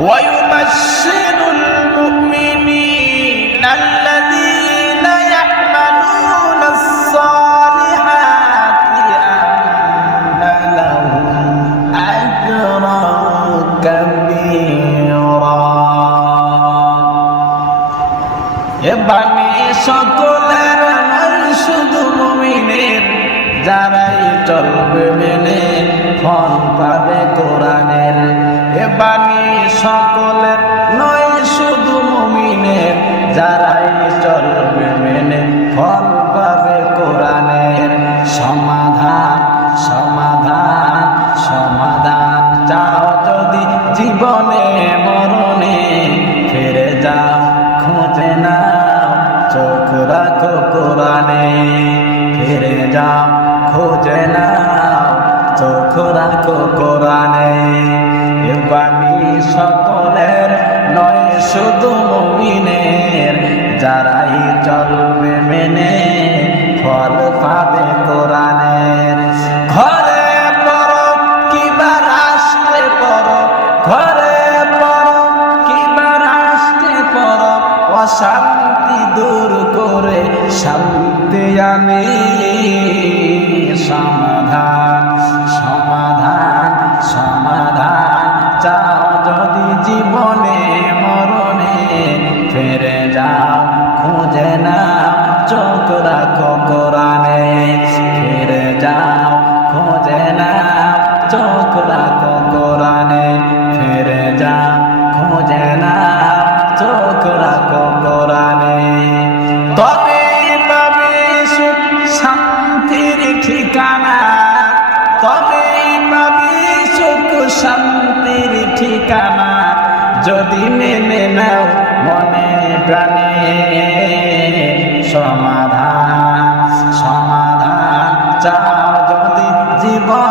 ويبشر المؤمنين الذين يعملون الصالحات أن لهم أجرا كبيرا এবারে সকলের শুধু মুমিনের যারাই চলবে মেনে ফল পাবে কোরআনের এবারে সকলের নয় শুধু মুমিনের যারাই চলবে মেনে ফল পাবে কোরআনের সমাধান সমাধান সমাধান চাও যদি জীবনে মরণে ফিরে যাও খুঁজে নাও চোখ রাখো কোরআনে ফিরে যাও খুঁজে নাও চোখ রাখো কোরআনে বাণী সকলের নয় শুধু মুমিনের যারাই চলবে মেনে ফল পাবে কোরআনের ঘরে পড়ো কিবা রাষ্ট্রে পড়ো ঘরে পড়ো কিবা রাষ্ট্রে পড়ো অশান্তি দূর করে শান্তি আনে সমাধান সমাধান সমাধান চাও যদি জীবনে মরণে ফিরে যাও খুঁজে নাও চোখ রাখো কোরআনে ফিরে যাও খুঁজে নাও চোখ রাখো কোরআনে ফিরে যাও খুঁজে নাও চোখ রাখো কোরআনে তবে পাবে সুখ শান্তির ঠিকানা তবে পাবে সুখ শান্তির ঠিকানা যদি মেনে নাও মনে প্রাণে সমাধান সমাধান চাও যদি জীবন